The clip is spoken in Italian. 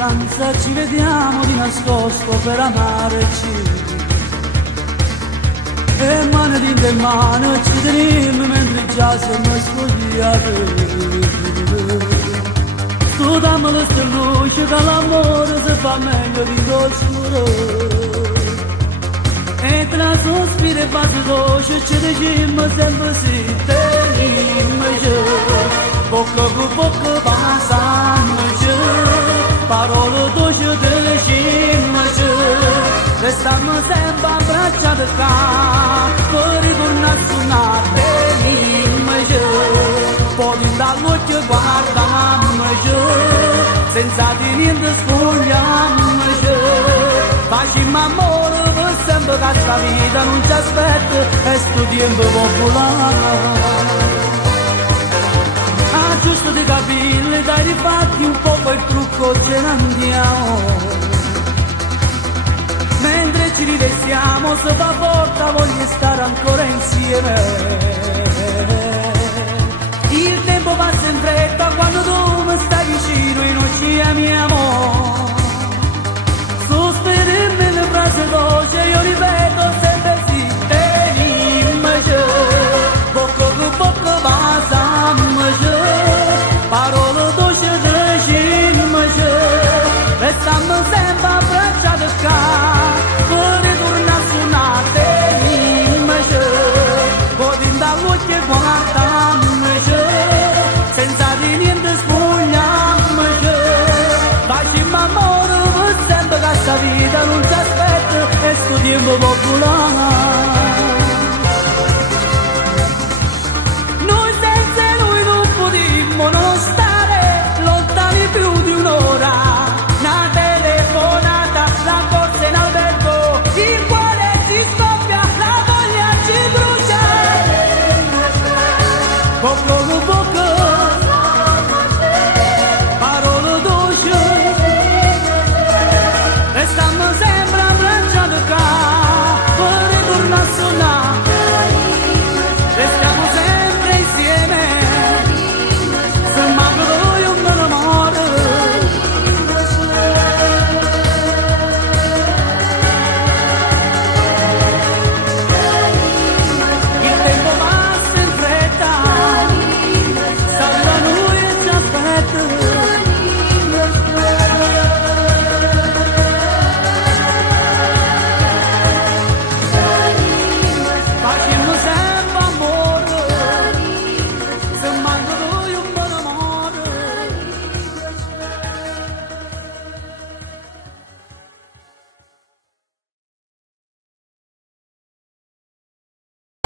distanza ci vediamo di nascosto per amarci. E mano in mano ci teniamo mentre già siamo sfogliati. Tu dammi la luce che l'amore si fa meglio di l'oscuro. E tra sospiri e baci dolci ci diciamo sempre sì, teniamo giù. Bocca con bocca passano giù, parole dolci diciamo giù. Restiamo sempre abbracciati qua, per ritornare a suonare, teniamo giù. Poi dall'occhio guardiamo giù, senza di niente sfogliamo giù. Facciamo amore per sempre che sta vita non ci aspetta e sto tempo popolare. Ah, giusto di capire, dai rifatti un po' quel trucco ce n'andiamo. Mentre ci rivestiamo, se fa porta voglio stare ancora insieme. Il tempo passa in fretta quando tu mi stai vicino e noi ci amiamo. Sospirimi le frasi dolci, io ripeto sempre sì, teniamo giù. Bocca con bocca passamo giù, parole dolci diciamo giù. Restiamo sempre abbracciati qua, per ritornare a suonare, teniamo giù. Poi dall'occhio guardiamo giù, senza di niente sfogliamo giù. Facciamo amore per sempre che sta vita non ci aspetta e sto tempo popolare. Noi senza lui non potremmo non stare lontani più di un'ora. Una telefonata, la forza in albergo, il cuore ci scoppia, la voglia ci brucia.